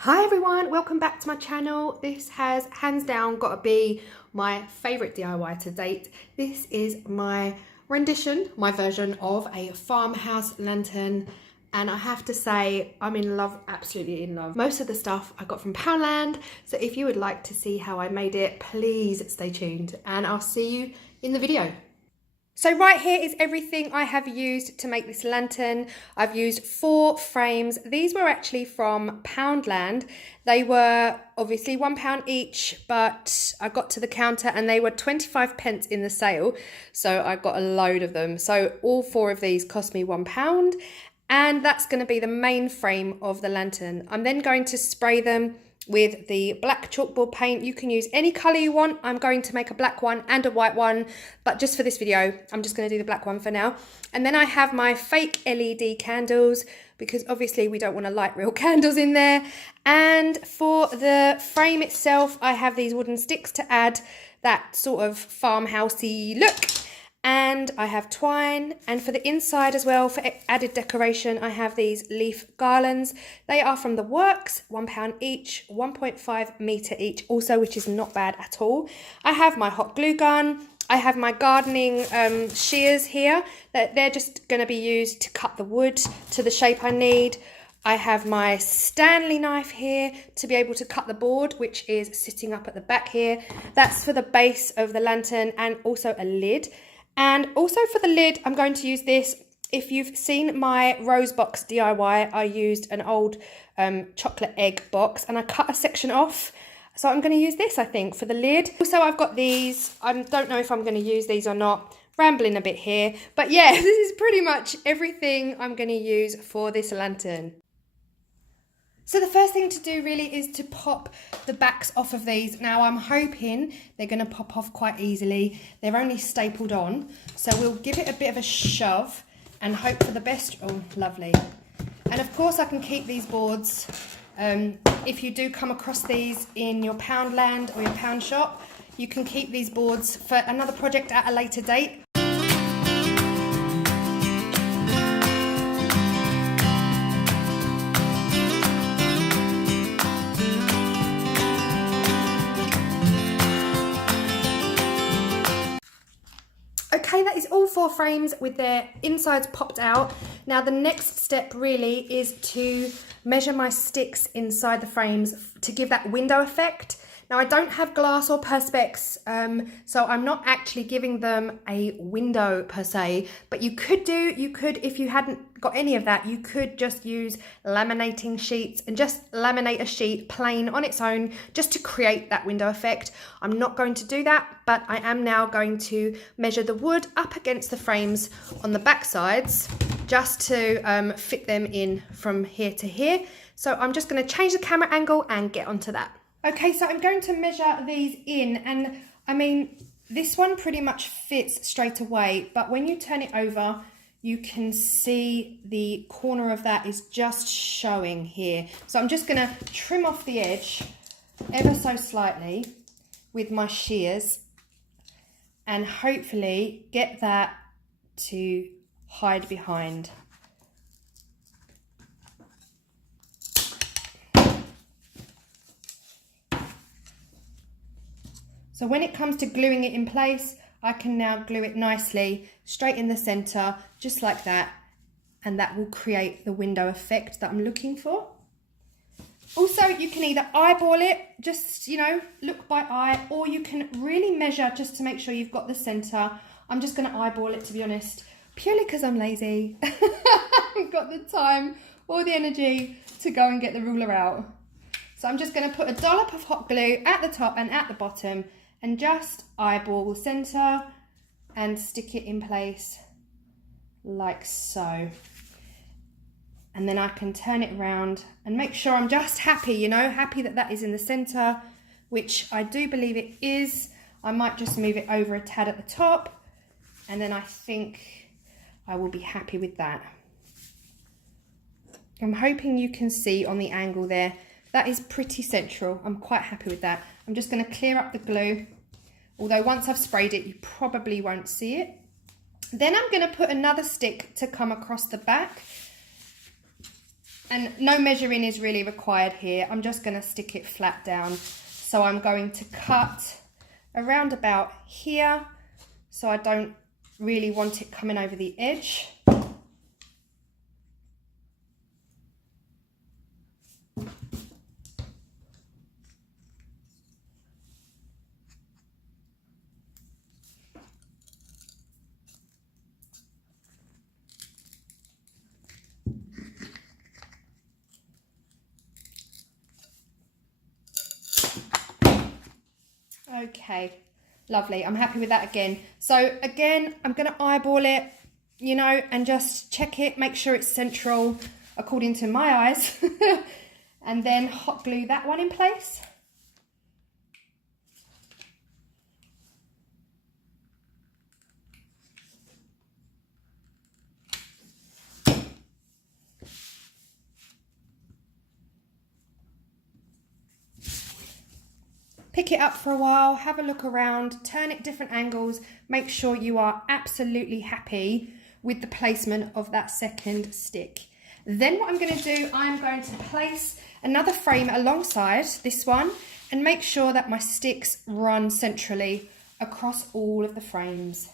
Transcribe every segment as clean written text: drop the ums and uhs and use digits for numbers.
Hi everyone, welcome back to my channel. This has hands down got to be my favourite DIY to date. This is my rendition, my version of a farmhouse lantern, and I have to say I'm in love, absolutely in love. Most of the stuff I got from Poundland, so if you would like to see how I made it, please stay tuned and I'll see you in the video. So right here is everything I have used to make this lantern. I've used 4 frames. These were actually from Poundland. They were obviously £1 each, but I got to the counter and they were 25p in the sale. So I got a load of them. So all 4 of these cost me £1. And that's going to be the main frame of the lantern. I'm then going to spray them with the black chalkboard paint. You can use any colour you want. I'm going to make a black one and a white one, but just for this video, I'm just going to do the black one for now. And then I have my fake LED candles, because obviously we don't want to light real candles in there. And for the frame itself, I have these wooden sticks to add that sort of farmhousey look. And I have twine, and for the inside as well, for added decoration, I have these leaf garlands. They are from the works, £1 each, 1.5 metre each also, which is not bad at all. I have my hot glue gun. I have my gardening shears here. They're just going to be used to cut the wood to the shape I need. I have my Stanley knife here to be able to cut the board, which is sitting up at the back here. That's for the base of the lantern, and also a lid. And also for the lid, I'm going to use this. If you've seen my rose box DIY, I used an old chocolate egg box and I cut a section off. So I'm going to use this, I think, for the lid. Also, I've got these. I don't know if I'm going to use these or not. Rambling a bit here. But yeah, this is pretty much everything I'm going to use for this lantern. So the first thing to do really is to pop the backs off of these. Now I'm hoping they're going to pop off quite easily. They're only stapled on. So we'll give it a bit of a shove and hope for the best. Oh, lovely. And of course I can keep these boards. If you do come across these in your Poundland or your pound shop, you can keep these boards for another project at a later date. Okay, that is all 4 frames with their insides popped out. Now the next step really is to measure my sticks inside the frames to give that window effect. Now I don't have glass or perspex, so I'm not actually giving them a window per se, but you could, if you hadn't got any of that, you could just use laminating sheets and just laminate a sheet plain on its own just to create that window effect. I'm not going to do that, but I am now going to measure the wood up against the frames on the back sides just to fit them in from here to here. So I'm just going to change the camera angle and get onto that. Okay, so I'm going to measure these in, and I mean, this one pretty much fits straight away, but when you turn it over, you can see the corner of that is just showing here. So I'm just going to trim off the edge ever so slightly with my shears and hopefully get that to hide behind. So when it comes to gluing it in place, I can now glue it nicely straight in the center, just like that. And that will create the window effect that I'm looking for. Also, you can either eyeball it, just, you know, look by eye, or you can really measure just to make sure you've got the center. I'm just gonna eyeball it, to be honest, purely because I'm lazy. I haven't got the time or the energy to go and get the ruler out. So I'm just gonna put a dollop of hot glue at the top and at the bottom, and just eyeball the center and stick it in place like so. And then I can turn it around and make sure I'm just happy, you know, happy that that is in the center, which I do believe it is. I might just move it over a tad at the top, and then I think I will be happy with that. I'm hoping you can see on the angle there, that is pretty central. I'm quite happy with that. I'm just going to clear up the glue, although once I've sprayed it, you probably won't see it. Then I'm going to put another stick to come across the back. And no measuring is really required here. I'm just going to stick it flat down. So I'm going to cut around about here. So I don't really want it coming over the edge. Okay, lovely. I'm happy with that again. So again, I'm going to eyeball it, you know, and just check it, make sure it's central according to my eyes. And then hot glue that one in place. Pick it up for a while, have a look around, turn it different angles, make sure you are absolutely happy with the placement of that second stick. Then what I'm going to do, I'm going to place another frame alongside this one and make sure that my sticks run centrally across all of the frames.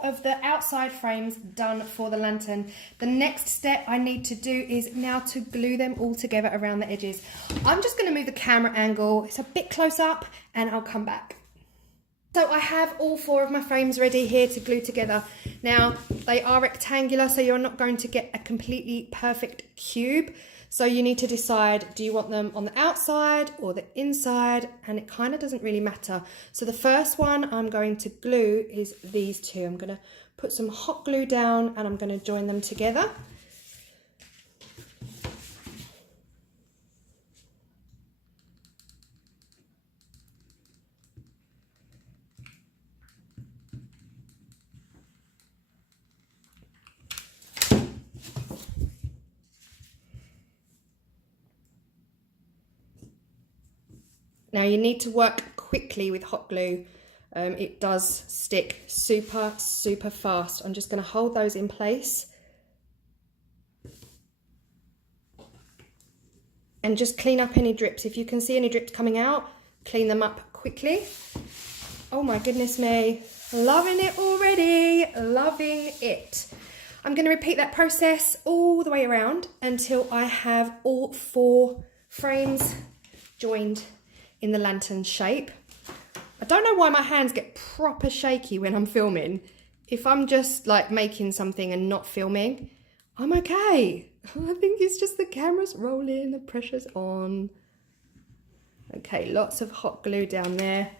Of the outside frames done for the lantern. The next step I need to do is now to glue them all together around the edges. I'm just going to move the camera angle, it's a bit close up, and I'll come back. So I have all 4 of my frames ready here to glue together. Now they are rectangular, so you're not going to get a completely perfect cube. So you need to decide, do you want them on the outside or the inside? And it kind of doesn't really matter. So the first one I'm going to glue is these 2. I'm going to put some hot glue down and I'm going to join them together. Now you need to work quickly with hot glue. It does stick super fast. I'm just going to hold those in place. And just clean up any drips. If you can see any drips coming out, clean them up quickly. Oh my goodness me. Loving it already. Loving it. I'm going to repeat that process all the way around until I have all 4 frames joined in the lantern shape. I don't know why my hands get proper shaky when I'm filming. If I'm just like making something and not filming, I'm okay. I think it's just the camera's rolling, the pressure's on. Okay, lots of hot glue down there.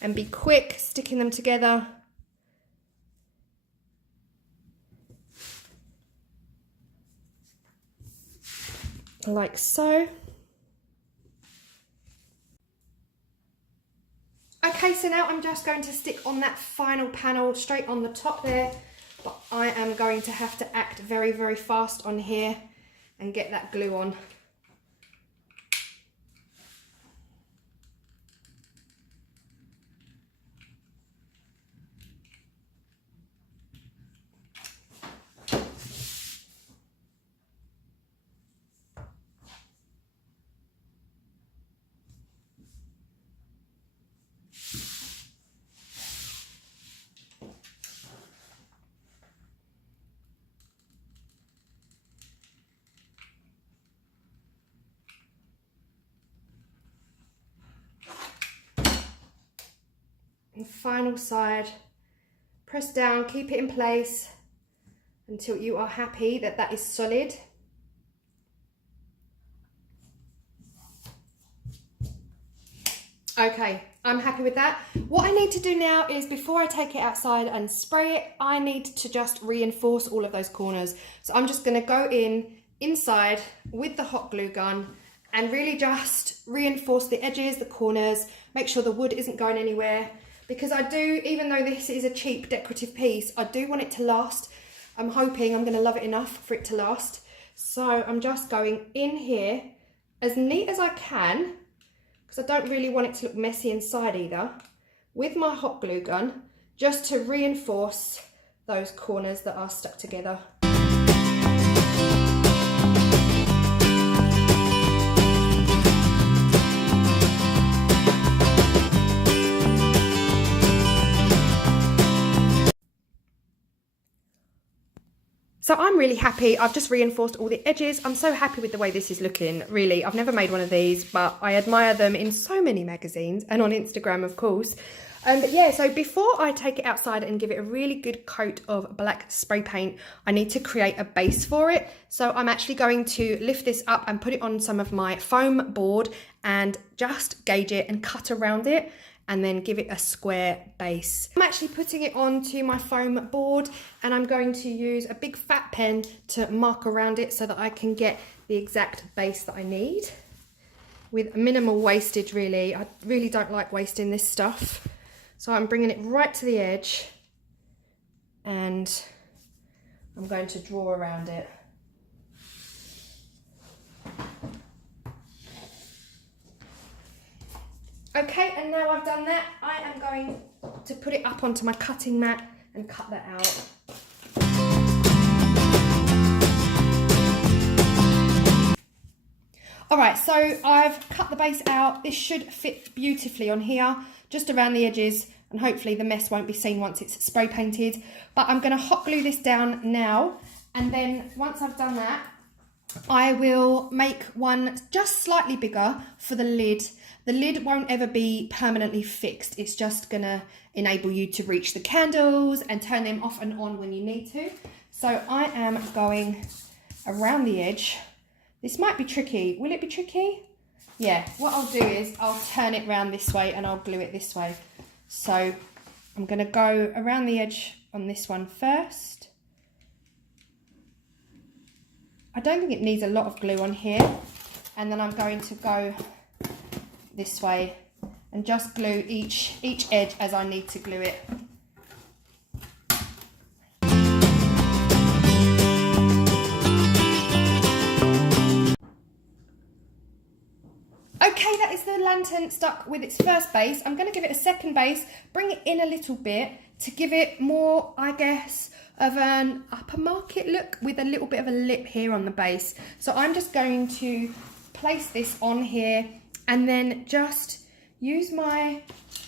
And be quick sticking them together. Like so. Okay, so now I'm just going to stick on that final panel straight on the top there, but I am going to have to act very fast on here and get that glue on. And final side, press down, keep it in place until you are happy that that is solid. Okay, I'm happy with that. What I need to do now is, before I take it outside and spray it, I need to just reinforce all of those corners. So I'm just going to go inside with the hot glue gun and really just reinforce the edges, the corners, make sure the wood isn't going anywhere. Because I do, even though this is a cheap decorative piece, I do want it to last. I'm hoping I'm going to love it enough for it to last. So I'm just going in here as neat as I can, because I don't really want it to look messy inside either, with my hot glue gun, just to reinforce those corners that are stuck together. So I'm really happy. I've just reinforced all the edges. I'm so happy with the way this is looking, really. I've never made one of these, but I admire them in so many magazines and on Instagram, of course. But yeah, so before I take it outside and give it a really good coat of black spray paint, I need to create a base for it. So I'm actually going to lift this up and put it on some of my foam board and just gauge it and cut around it, and then give it a square base. I'm actually putting it onto my foam board, and I'm going to use a big fat pen to mark around it so that I can get the exact base that I need with minimal wastage, really. I really don't like wasting this stuff. So I'm bringing it right to the edge and I'm going to draw around it. Okay, and now I've done that, I am going to put it up onto my cutting mat and cut that out. Alright, so I've cut the base out. This should fit beautifully on here, just around the edges, and hopefully the mess won't be seen once it's spray painted. But I'm going to hot glue this down now, and then once I've done that, I will make one just slightly bigger for the lid. The lid won't ever be permanently fixed. It's just gonna enable you to reach the candles and turn them off and on when you need to. So I am going around the edge. This might be tricky. Will it be tricky? Yeah, what I'll do is I'll turn it round this way and I'll glue it this way. So I'm gonna go around the edge on this one first. I don't think it needs a lot of glue on here. And then I'm going to go this way and just glue each edge as I need to glue it. Okay, that is the lantern stuck with its first base. I'm going to give it a second base, bring it in a little bit to give it more, I guess, of an upper market look with a little bit of a lip here on the base. So I'm just going to place this on here and then just use my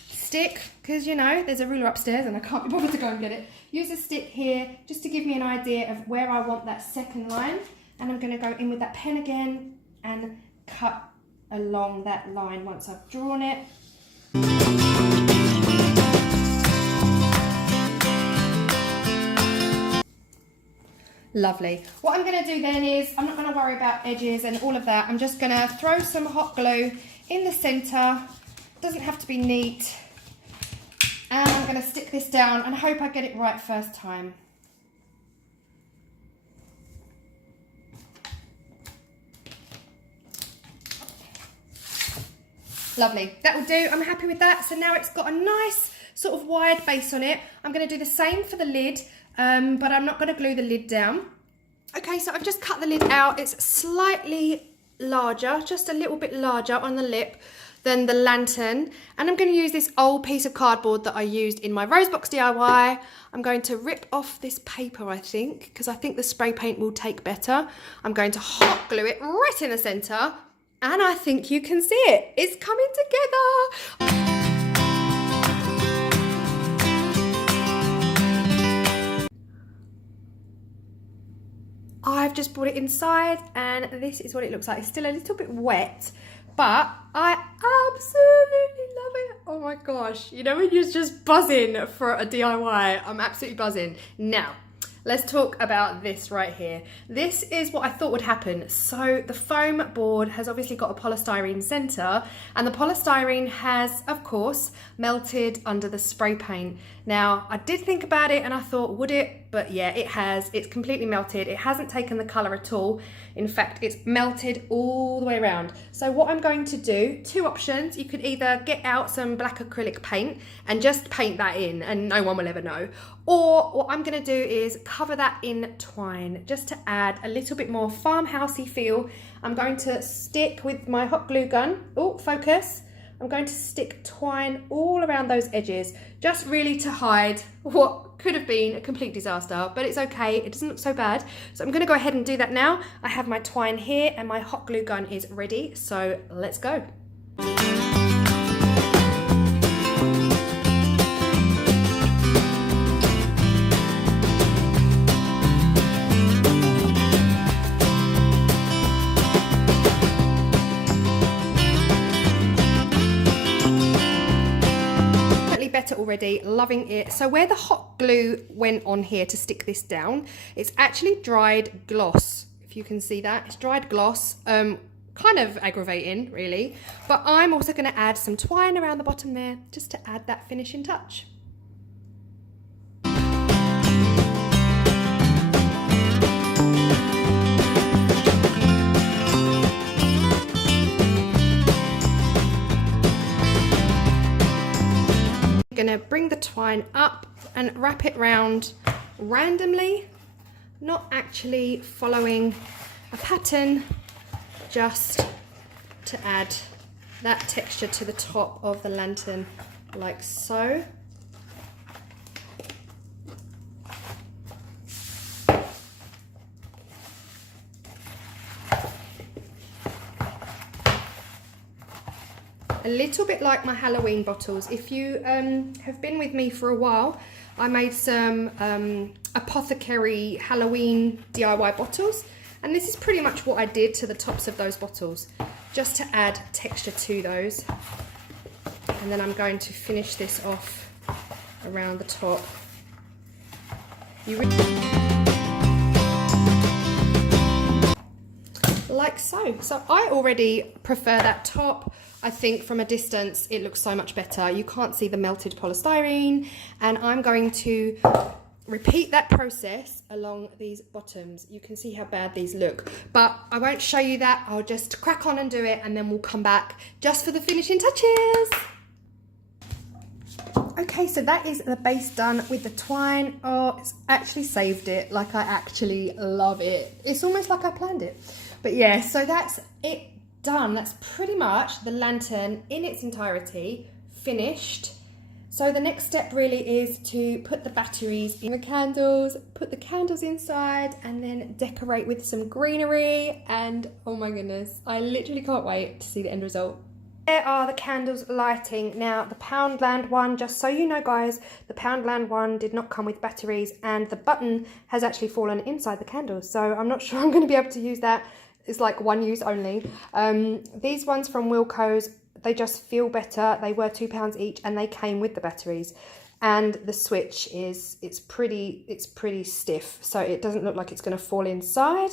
stick, because you know there's a ruler upstairs and I can't be bothered to go and get it. Use a stick here just to give me an idea of where I want that second line, and I'm going to go in with that pen again and cut along that line once I've drawn it. Lovely. What I'm going to do then is, I'm not going to worry about edges and all of that. I'm just going to throw some hot glue in the centre. Doesn't have to be neat. And I'm going to stick this down and hope I get it right first time. Lovely. That will do. I'm happy with that. So now it's got a nice sort of wide base on it. I'm going to do the same for the lid. But I'm not going to glue the lid down. Okay, so I've just cut the lid out. It's slightly larger, just a little bit larger on the lip than the lantern. And I'm going to use this old piece of cardboard that I used in my Rosebox DIY. I'm going to rip off this paper, I think, because I think the spray paint will take better. I'm going to hot glue it right in the centre. And I think you can see it. It's coming together. I've just brought it inside and this is what it looks like. It's still a little bit wet, but I absolutely love it. Oh my gosh. You know when you're just buzzing for a DIY? I'm absolutely buzzing. Now, Let's talk about this right here. This is what I thought would happen. So the foam board has obviously got a polystyrene center, and the polystyrene has, of course, melted under the spray paint. Now, I did think about it and I thought, would it? But yeah, it has. It's completely melted. It hasn't taken the color at all. In fact, it's melted all the way around. So what I'm going to do, two options. You could either get out some black acrylic paint and just paint that in and no one will ever know. Or what I'm gonna do is cover that in twine just to add a little bit more farmhousey feel. I'm going to stick with my hot glue gun. Oh, focus. I'm going to stick twine all around those edges, just really to hide what could have been a complete disaster, but it's okay, it doesn't look so bad. So I'm gonna go ahead and do that now. I have my twine here and my hot glue gun is ready, so let's go. Better already, loving it. So where the hot glue went on here to stick this down, it's actually dried gloss. If you can see that, it's dried gloss. Kind of aggravating really, but I'm also going to add some twine around the bottom there just to add that finishing touch. Gonna bring the twine up and wrap it round randomly, not actually following a pattern, just to add that texture to the top of the lantern, like so. A little bit like my Halloween bottles. If you have been with me for a while, I made some apothecary Halloween DIY bottles, and this is pretty much what I did to the tops of those bottles, just to add texture to those. And then I'm going to finish this off around the top. Like so. So I already prefer that top. I think from a distance it looks so much better. You can't see the melted polystyrene, and I'm going to repeat that process along these bottoms. You can see how bad these look, but I won't show you that. I'll just crack on and do it, and then we'll come back just for the finishing touches. Okay, so that is the base done with the twine. Oh, it's actually saved it. Like, I actually love it. It's almost like I planned it. But yeah, so that's it done. That's pretty much the lantern in its entirety finished. So the next step really is to put the batteries in the candles, put the candles inside, and then decorate with some greenery. And oh my goodness, I literally can't wait to see the end result. There are the candles lighting. Now the Poundland one, just so you know guys, the Poundland one did not come with batteries, and the button has actually fallen inside the candles. So I'm not sure I'm going to be able to use that. It's like one use only. These ones from Wilko's, they just feel better. They were £2 each, and they came with the batteries. And the switch is, it's pretty stiff, so it doesn't look like it's going to fall inside.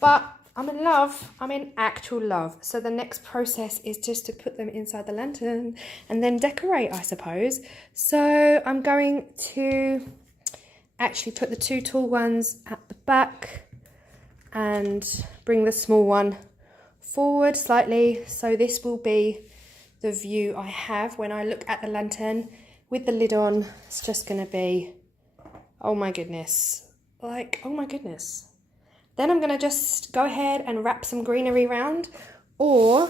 But I'm in love. I'm in actual love. So the next process is just to put them inside the lantern and then decorate, I suppose. So I'm going to actually put the two tall ones at the back and bring the small one forward slightly. So this will be the view I have when I look at the lantern with the lid on. It's just going to be, oh my goodness, like, oh my goodness. Then I'm going to just go ahead and wrap some greenery around, or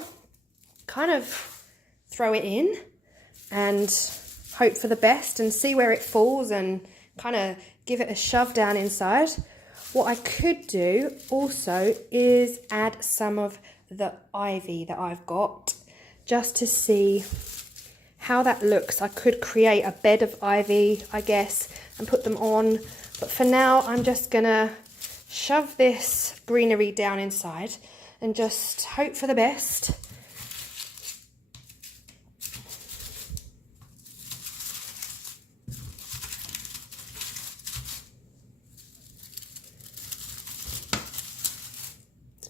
kind of throw it in and hope for the best and see where it falls and kind of give it a shove down inside. What I could do also is add some of the ivy that I've got, just to see how that looks. I could create a bed of ivy, I guess, and put them on. But for now, I'm just gonna shove this greenery down inside and just hope for the best.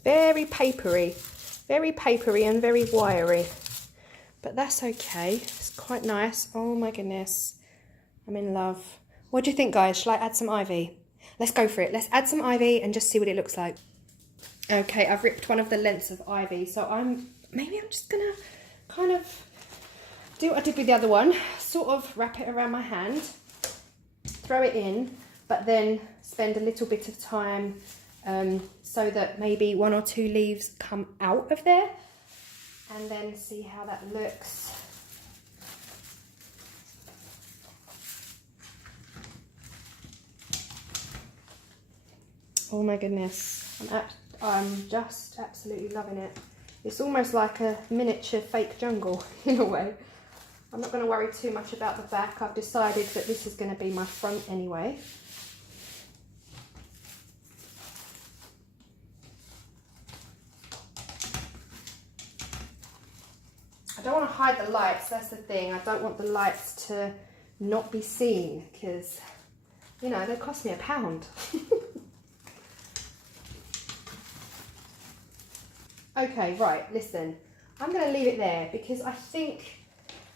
very papery and very wiry. But that's okay. It's quite nice. Oh my goodness. I'm in love. What do you think, guys? Shall I add some ivy? Let's go for it. Let's add some ivy and just see what it looks like. Okay, I've ripped one of the lengths of ivy. So maybe I'm just going to kind of do what I did with the other one. Sort of wrap it around my hand. Throw it in. But then spend a little bit of time so that maybe 1 or 2 leaves come out of there. And then see how that looks. Oh my goodness, I'm just absolutely loving it. It's almost like a miniature fake jungle in a way. I'm not going to worry too much about the back. I've decided that this is going to be my front anyway. I don't want to hide the lights, that's the thing. I don't want the lights to not be seen because, you know, they cost me £1. Okay, right, listen. I'm going to leave it there because I think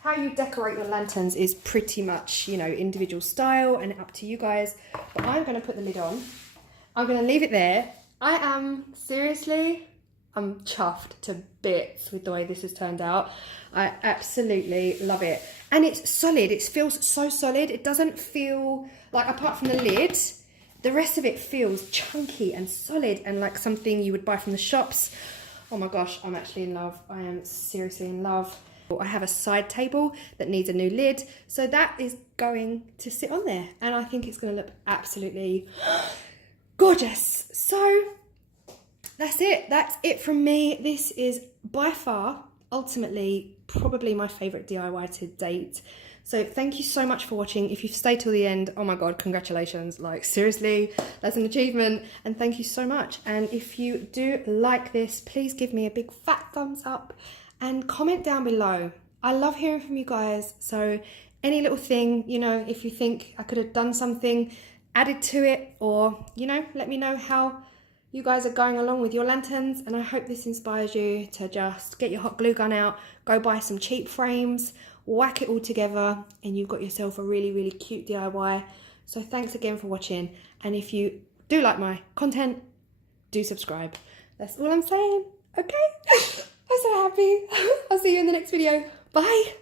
how you decorate your lanterns is pretty much, you know, individual style and up to you guys. But I'm going to put the lid on. I'm going to leave it there. I am, seriously, I'm chuffed to bits with the way this has turned out. I absolutely love it. And it's solid. It feels so solid. It doesn't feel like, apart from the lid, the rest of it feels chunky and solid and like something you would buy from the shops. Oh my gosh, I'm actually in love. I am seriously in love. I have a side table that needs a new lid. So that is going to sit on there. And I think it's going to look absolutely gorgeous. So that's it. That's it from me. This is by far, ultimately, probably my favourite DIY to date. So thank you so much for watching. If you've stayed till the end, oh my God, congratulations. Like seriously, that's an achievement. And thank you so much. And if you do like this, please give me a big fat thumbs up and comment down below. I love hearing from you guys. So any little thing, you know, if you think I could have done something added to it, or, you know, let me know how you guys are going along with your lanterns. And I hope this inspires you to just get your hot glue gun out, go buy some cheap frames, whack it all together, and you've got yourself a really, really cute DIY. So thanks again for watching. And if you do like my content, do subscribe. That's all I'm saying. Okay? I'm so happy. I'll see you in the next video. Bye.